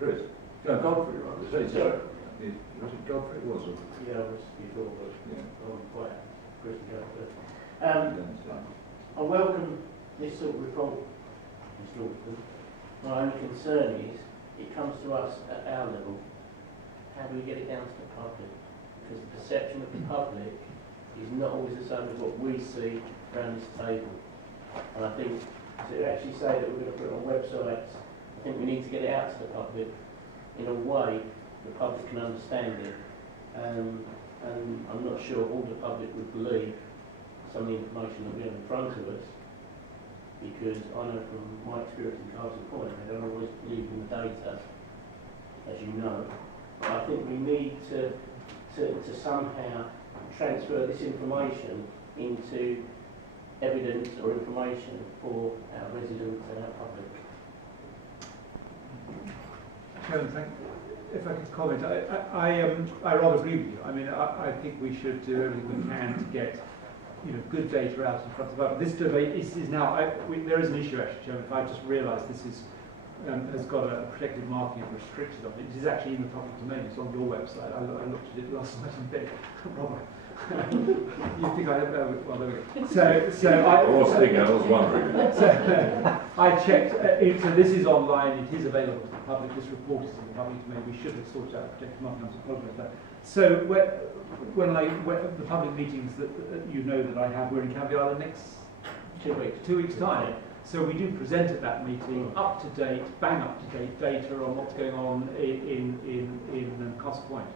Chris. No, Godfrey, right? Was it Godfrey? It was. Yeah, it was before, but Yeah. I'm quite pretty good. I welcome this sort of report, Mr. Alston. My only concern is it comes to us at our level. How do we get it down to the public? Because the perception of the public is not always the same as what we see around this table. And I think to actually say that we're going to put it on websites, I think we need to get it out to the public in a way the public can understand it. And I'm not sure all the public would believe some of the information that we have in front of us, because I know from my experience in Castle Point, they don't always believe in the data, as you know. But I think we need to somehow transfer this information into evidence or information for our residents and our public. Chairman, if I could comment, I rather agree with you. I mean, I think we should do everything we can to get, good data out in front of the public. This debate is now. There is an issue actually, Chairman. If I just realised this is has got a protected marking and restricted on it. It is actually in the public domain. It's on your website. I looked at it last night in bed. You think I have? Well, there we go. So I was wondering. So I checked. So this is online. It is available to the public. This report is in the public domain. We should have sorted out protected marking. I apologise for that. So when the public meetings that that I have, we're in Kavanagh next 2 weeks time. So we do present at that meeting up to date, bang up to date data on what's going on in Castle Point.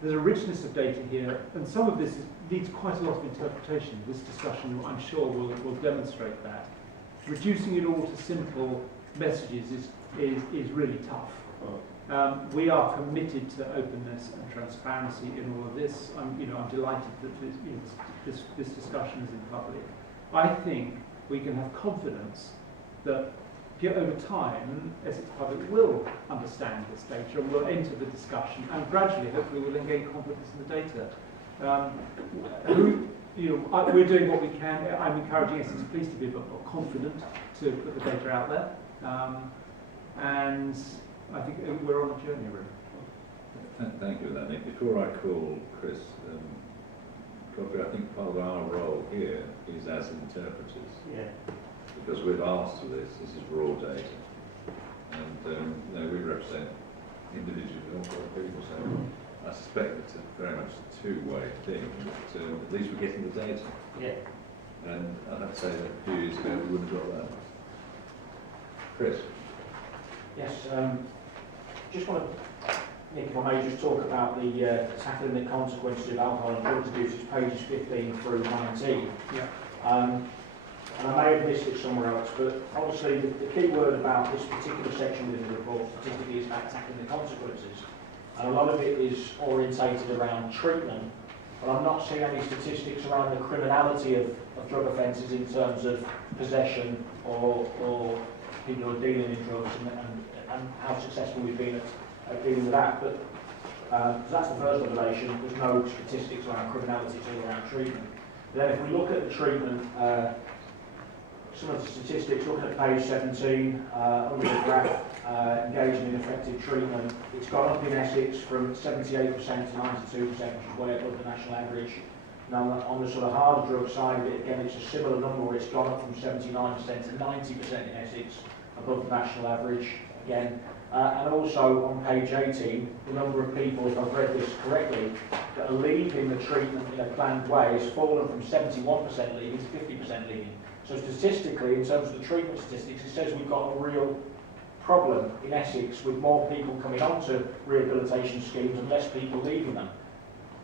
There's a richness of data here, and some of this needs quite a lot of interpretation. This discussion, I'm sure, will demonstrate that. Reducing it all to simple messages is really tough. We are committed to openness and transparency in all of this. I'm delighted that this discussion is in public. I think we can have confidence that over time, Essex Public will understand this data and will enter the discussion, and gradually, hopefully, will then gain confidence in the data. We're doing what we can. I'm encouraging Essex Police to be a bit more confident to put the data out there, and I think we're on a journey, really. Thank you for that, Nick. Before I call Chris, Godfrey, I think part of our role here is as interpreters. Yeah. Because we've asked for this. This is raw data, and we represent individuals, not other people. So I suspect it's a very much a two-way thing. But at least we're getting the data. Yeah. And I'd have to say that a few years ago we wouldn't have got that. Chris. Yes. Just want to, Nick, if I may just talk about the tackling the consequences of alcohol and drug abuse. It's pages 15 through 19. Yeah. And I may have missed it somewhere else, but obviously the key word about this particular section within the report statistically is about tackling the consequences. And a lot of it is orientated around treatment, but I'm not seeing any statistics around the criminality of drug offences in terms of possession or people who are dealing in drugs and how successful we've been at dealing with that. But that's the first observation. There's no statistics around criminality, it's all around treatment. Then if we look at the treatment, some of the statistics, looking at page 17, under the graph, engaging in effective treatment, it's gone up in Essex from 78% to 92%, which is way above the national average. Now on the sort of harder drug side of it, again, it's a similar number where it's gone up from 79% to 90% in Essex, above the national average again. And also on page 18, the number of people, if I've read this correctly, that are leaving the treatment in a planned way has fallen from 71% leaving to 50% leaving. So statistically, in terms of the treatment statistics, it says we've got a real problem in Essex with more people coming onto rehabilitation schemes and less people leaving them.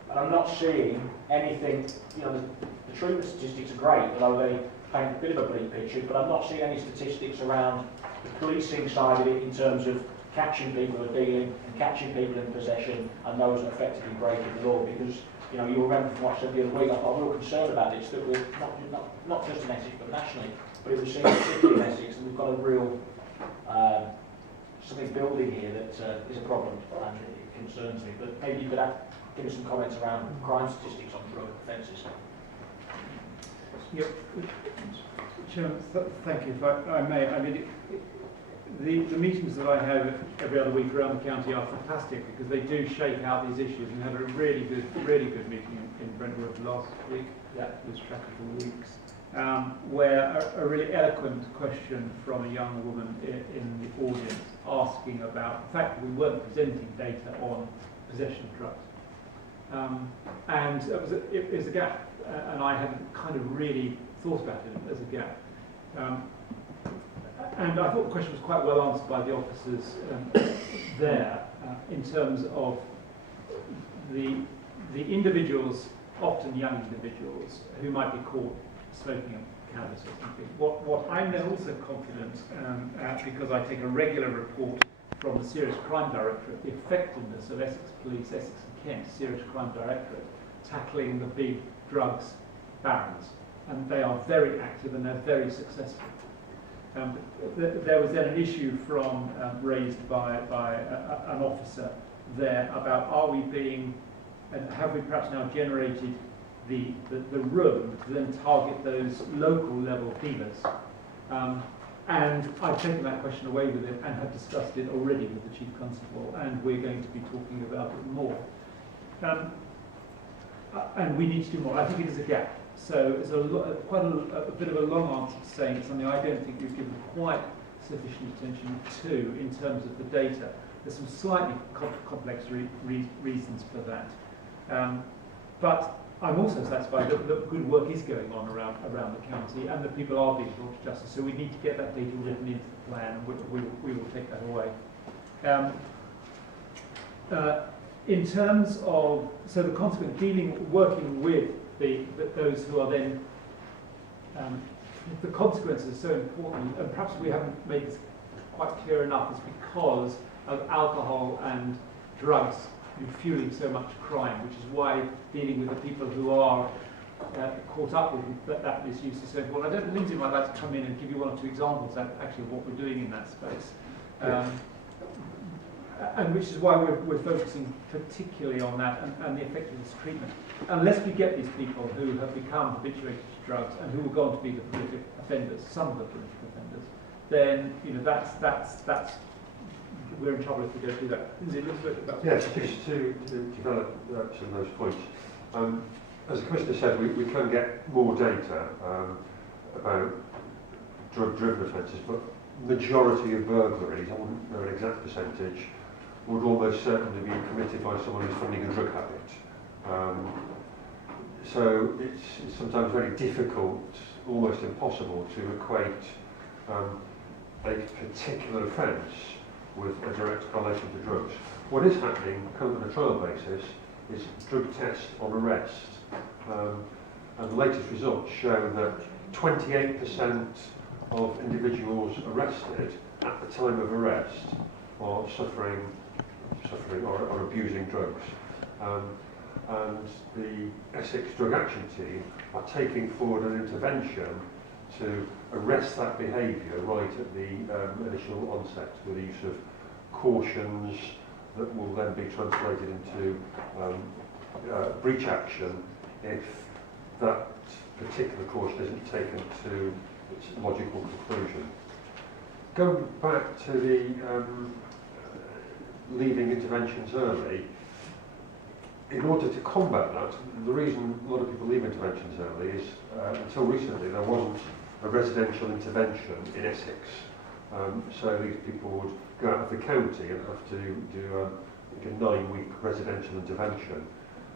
And I'm not seeing anything, the treatment statistics are great, although they paint a bit of a bleak picture, but I'm not seeing any statistics around the policing side of it in terms of catching people who are dealing and catching people in possession and those that are effectively breaking the law, because you'll remember from what I said the other week, I've got a real concern about this, that we're not just in Essex but nationally, but it was seen particularly in Essex, and we've got a real something building here that is a problem and it concerns me. But maybe you could give us some comments around crime statistics on drug offences. Yep. Chairman, thank you. If I may, the meetings that I have every other week around the county are fantastic because they do shake out these issues. And we had a really good meeting in Brentwood last week. Yeah. Lose track of the weeks. Where a really eloquent question from a young woman in the audience asking about the fact that we weren't presenting data on possession of drugs. And it was a gap, and I hadn't kind of really thought about it as a gap. And I thought the question was quite well answered by the officers there in terms of the individuals, often young individuals, who might be caught smoking cannabis or something. What I'm also confident, because I take a regular report from the Serious Crime Directorate, the effectiveness of Essex Police, Essex and Kent Serious Crime Directorate, tackling the big drugs barons. And they are very active and they're very successful. There was then an issue raised by an officer there about are we being, and have we perhaps now generated the room to then target those local level dealers. And I've taken that question away with him and have discussed it already with the Chief Constable, and we're going to be talking about it more. And we need to do more. I think it is a gap. So it's quite a bit of a long answer to saying something I don't think we've given quite sufficient attention to in terms of the data. There's some slightly complex reasons for that. But I'm also satisfied that good work is going on around the county and that people are being brought to justice. So we need to get that data written into the plan, and we will take that away. In terms of, so the consequence, working with those who are then, the consequences are so important, and perhaps we haven't made this quite clear enough, is because of alcohol and drugs fueling so much crime, which is why dealing with the people who are caught up with that misuse is so important. I don't know, Lindsay might like to come in and give you one or two examples actually of what we're doing in that space. And which is why we're focusing particularly on that and the effectiveness treatment. Unless we get these people who have become habituated to drugs and who will go on to be the prolific offenders, some of the prolific offenders, then that's we're in trouble if we don't do that. Is it a little bit about? Yes, just to develop some of those points. As the Commissioner said, we can get more data about drug-driven offences, but majority of burglaries, I wouldn't know an exact percentage, would almost certainly be committed by someone who's funding a drug habit. So it's sometimes very difficult, almost impossible, to equate a particular offence with a direct correlation to drugs. What is happening, on a trial basis, is drug test on arrest. And the latest results show that 28% of individuals arrested at the time of arrest are suffering or abusing drugs. And the Essex Drug Action Team are taking forward an intervention to arrest that behaviour right at the initial onset with the use of cautions that will then be translated into breach action if that particular caution isn't taken to its logical conclusion. Going back to the leaving interventions early, in order to combat that, the reason a lot of people leave interventions early is until recently there wasn't a residential intervention in Essex. So these people would go out of the county and have to do a 9-week residential intervention.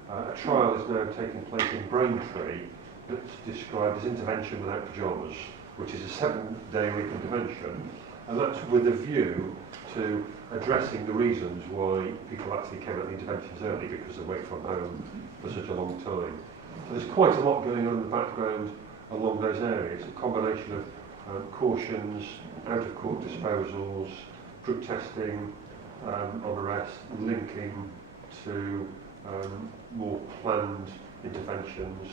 A trial is now taking place in Braintree that's described as intervention without pyjamas, which is a 7-day-a-week intervention, and that's with a view to addressing the reasons why people actually came out of the interventions early, because they're away from home for such a long time. So there's quite a lot going on in the background along those areas, a combination of cautions, out-of-court disposals, drug testing on arrest, linking to more planned interventions,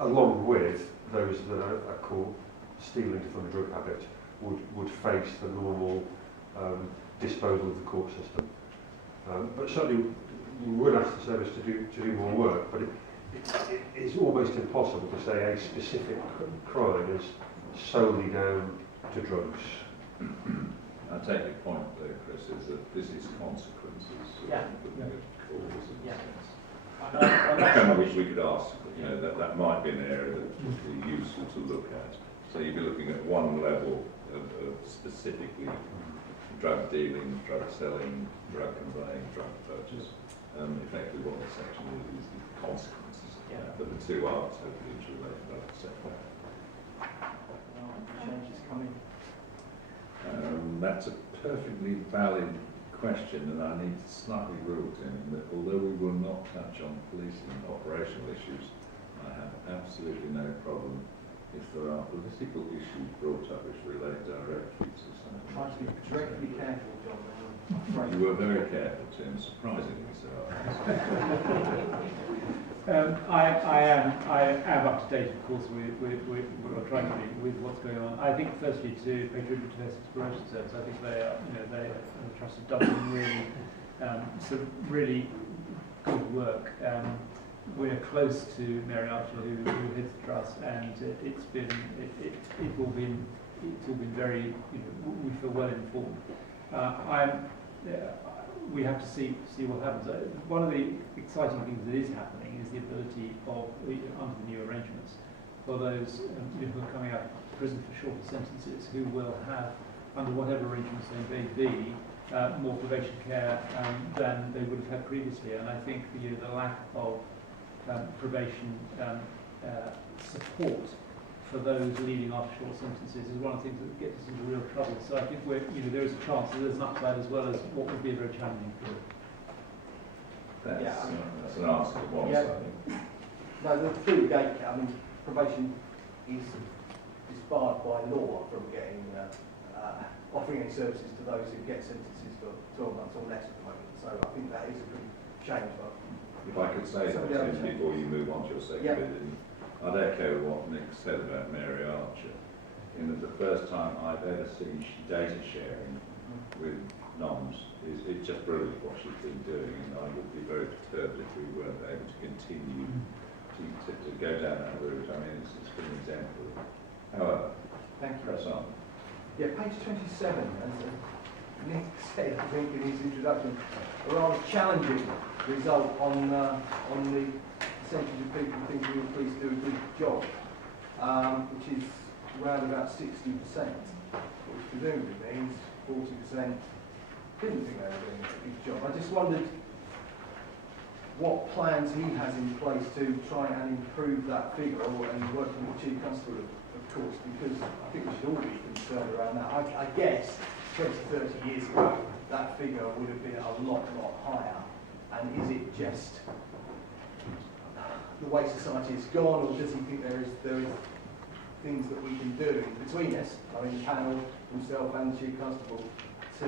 along with those that are caught stealing from the drug habit would face the normal disposal of the court system. But certainly we would ask the service to do more work, but it is almost impossible to say a specific crime is solely down to drugs. I take your point there, Chris, is that this is consequences. Yeah. Looking at cause in a Yeah. sense. I Which we could ask, that might be an area that would be useful to look at. So you'd be looking at one level of specifically drug dealing, drug selling, drug conveying, drug purchase. Effectively what the section is the consequences of that. But the two are totally interrelated, like I said. Change is coming. That's a perfectly valid question, and I need to slightly rule to him that although we will not touch on policing and operational issues, I have absolutely no problem if there are political issues brought up which relate directly to something. Try to be dreadfully careful, John. You were very careful, Tim, surprisingly so. I am up to date, of course, we're trying to be with what's going on. I think, firstly, to pay tribute to Essex Crime Czar Alston, I think they are, they and the Trust have done some really good work. We're close to Mary Archer, who heads the trust, and it's all been very, we feel well informed. We have to see what happens. One of the exciting things that is happening is the ability of, under the new arrangements, for those who are coming out of prison for shorter sentences, who will have, under whatever arrangements they may be, more probation care than they would have had previously. And I think the lack of probation support for those leading after short sentences is one of the things that gets us into real trouble. So I think there is a chance that there's an upside as well as what would be a very challenging period. That's an answer to one side. No, through the gate, probation is barred by law from getting offering any services to those who get sentences for 12 months or less at the moment. So I think that is a good change. If I could say something before you move on to your second bit, I'd echo what Nick said about Mary Archer. In that the first time I've ever seen data sharing with NOMS it's just brilliant what she's been doing, and I would be very perturbed if we weren't able to continue to go down that route. I mean, it's been exemplary. However, thank you. Press on. Yeah, page 27, as Nick said, I think in his introduction, a rather challenging result on the percentage of people thinking the police do a good job, which is around about 60%, which presumably means 40% didn't think they were doing a good job. I just wondered what plans he has in place to try and improve that figure, and working with the Chief Constable, of course, because I think we should all be concerned around that. I guess 20, 30 years ago, that figure would have been a lot higher. And is it just the way society has gone, or does he think there is things that we can do between us, I mean the panel, himself and the Chief Constable, to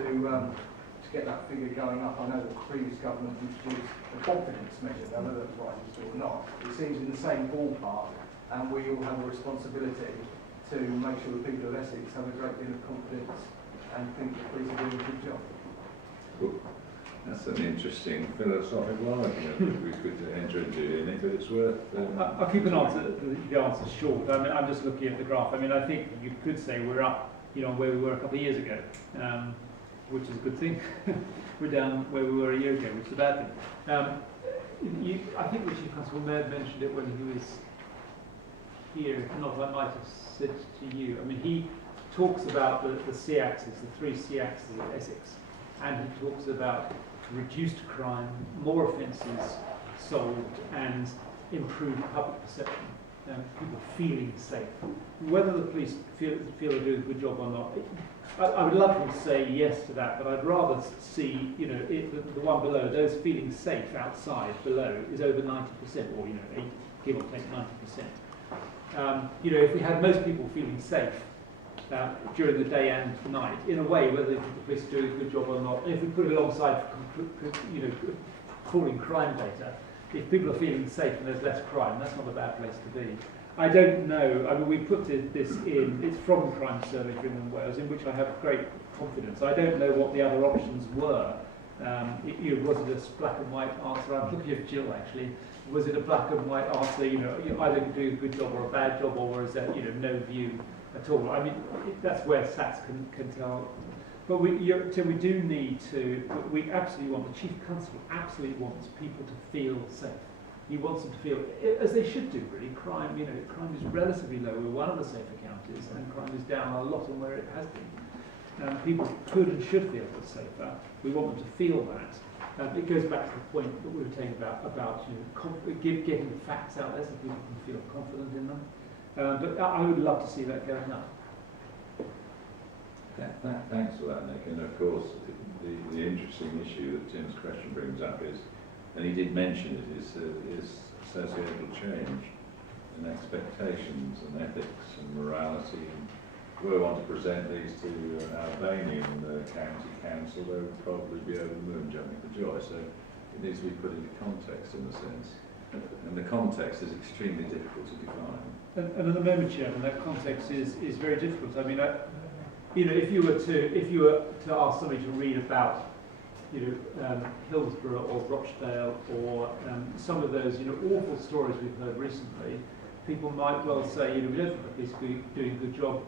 get that figure going up? I know the previous government introduced a confidence measure, whether that's right or not. It seems in the same ballpark, and we all have a responsibility to make sure the people of Essex have a great deal of confidence and think the police are doing a good job. Cool. That's an interesting philosophical argument that we could enter into, Nick, but it's worth... I'll keep the answer short. I mean, I'm just looking at the graph. I mean, I think you could say we're up, where we were a couple of years ago, which is a good thing. We're down where we were a year ago, which is a bad thing. I think the Chief Constable may have mentioned it when he was here, not I might have said to you. I mean, he talks about the C-axis, the 3 C-axes of Essex, and he talks about reduced crime, more offences solved, and improved public perception, people feeling safe. Whether the police feel they're doing a good job or not, I would love to say yes to that, but I'd rather see, the one below, those feeling safe outside below is over 90%, or, give or take 90%. If we had most people feeling safe during the day and night, in a way, whether the police are doing a good job or not, if we put it alongside, falling crime data, if people are feeling safe and there's less crime, that's not a bad place to be. I don't know. I mean, we put this in. It's from Crime Survey for England and Wales, in which I have great confidence. I don't know what the other options were. Was it a black and white answer? I'm looking at Jill actually. Was it a black and white answer? Either doing a good job or a bad job, or is that no view at all. I mean, that's where SATs can tell. But we do need to, we absolutely want, the Chief Constable absolutely wants people to feel safe. He wants them to feel, as they should do really, crime is relatively low. We're one of the safer counties, and crime is down a lot on where it has been. People could and should feel safer. We want them to feel that. It goes back to the point that we were saying about getting the facts out there so people can feel confident in them. But I would love to see that going up. Thanks for that, Nick. And of course, the interesting issue that Tim's question brings up is, and he did mention it, is societal change and expectations and ethics and morality. And if we want to present these to Albanian county council, they would probably be over the moon jumping for joy. So it needs to be put into context in a sense. And the context is extremely difficult to define. And at the moment, Chairman, that context is very difficult. I mean, if you were to ask somebody to read about, Hillsborough or Rochdale or some of those, awful stories we've heard recently, people might well say, we don't think the police are doing a good job,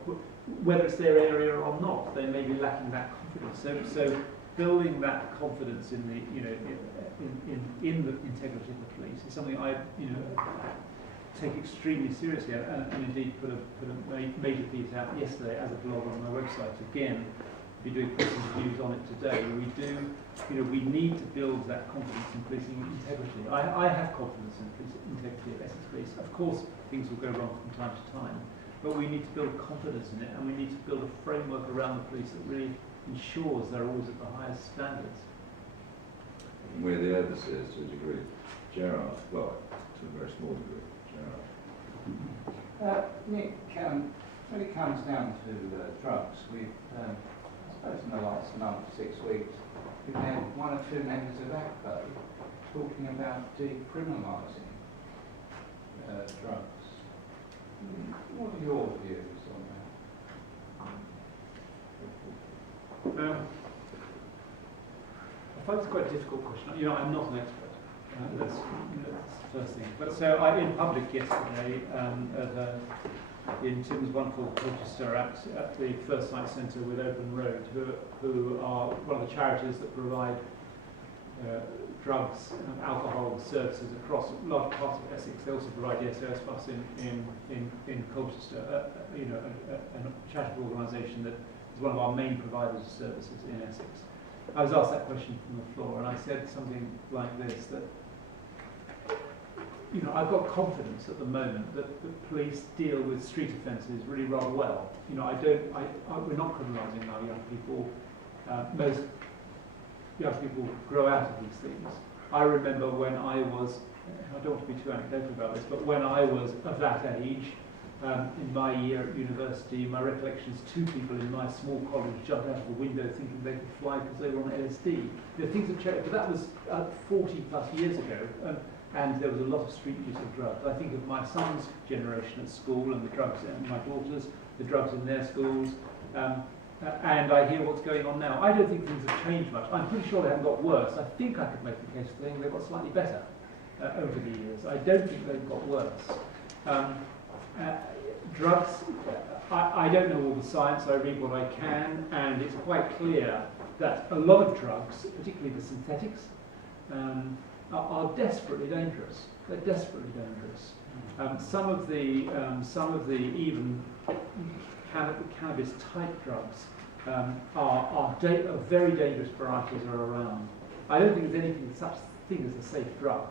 whether it's their area or not. They may be lacking that confidence. So building that confidence in the, in the integrity of the police is something I, take extremely seriously, and indeed put a major piece out yesterday as a blog on my website. Again, be doing questions views on it today. We need to build that confidence in policing integrity. I have confidence in the integrity of Essex Police. Of course, things will go wrong from time to time, but we need to build confidence in it, and we need to build a framework around the police that really ensures they're always at the highest standards. And we're the overseers to a degree. Gerard, well, to a very small degree. Nick, when it comes down to drugs, we've, I suppose in the last month, 6 weeks, we've had one or two members of ACPO talking about decriminalising drugs. What are your views on that? I find it's quite a difficult question. I'm not an expert. That's the first thing. But so in public yesterday, in Tim's wonderful Colchester at the First Sight Centre with Open Road, who are one of the charities that provide drugs and alcohol services across large parts of Essex. They also provide the SOS bus in Colchester, a charitable organisation that is one of our main providers of services in Essex. I was asked that question from the floor, and I said something like this, that I've got confidence at the moment that the police deal with street offences really rather well. We're not criminalising our young people. Most young people grow out of these things. I remember when I was, I don't want to be too anecdotal about this, but when I was of that age, in my year at university, my recollection is 2 people in my small college jumped out of a window thinking they could fly because they were on LSD. Things have changed, but that was 40 plus years ago. And there was a lot of street use of drugs. I think of my son's generation at school and the drugs, and my daughters, the drugs in their schools, and I hear what's going on now. I don't think things have changed much. I'm pretty sure they haven't got worse. I think I could make the case for saying they've got slightly better over the years. I don't think they've got worse. Drugs, I don't know all the science, I read what I can, and it's quite clear that a lot of drugs, particularly the synthetics, are desperately dangerous. They're desperately dangerous. Some of the even cannabis type drugs are very dangerous varieties are around. I don't think there's anything such thing as a safe drug.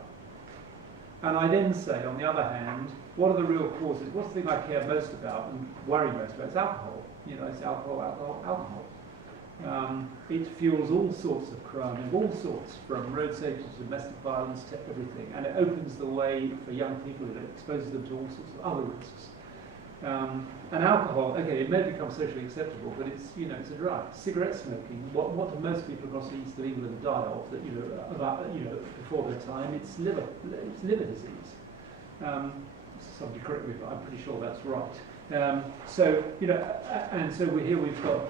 And I then say, on the other hand, what are the real causes? What's the thing I care most about and worry most about? It's alcohol. It's alcohol. It fuels all sorts of crime, of all sorts, from road safety to domestic violence to everything, and it opens the way for young people. It exposes them to all sorts of other risks. And alcohol, okay, it may become socially acceptable, but it's it's a drug. Cigarette smoking. What do most people across the east of England die of? Before their time, it's liver disease. Somebody correct me, but I'm pretty sure that's right. And so we've got,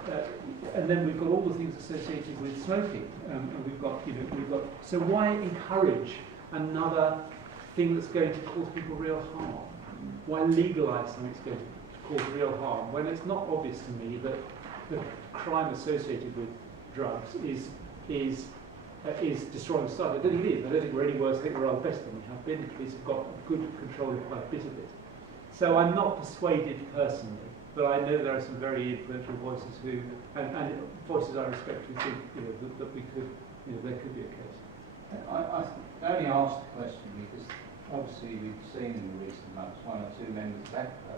and then we've got all the things associated with smoking, and we've got. So why encourage another thing that's going to cause people real harm? Why legalise something that's going to cause real harm, when it's not obvious to me that the crime associated with drugs is destroying society. I don't think it is. I don't think we're any worse. I think we're rather better than we have been. The police have got good control of quite a bit of it. So I'm not persuaded personally, but I know there are some very influential voices who, and voices I respect, who think that we could, there could be a case. I only asked the question because obviously we've seen in the recent months one or two members of ACPO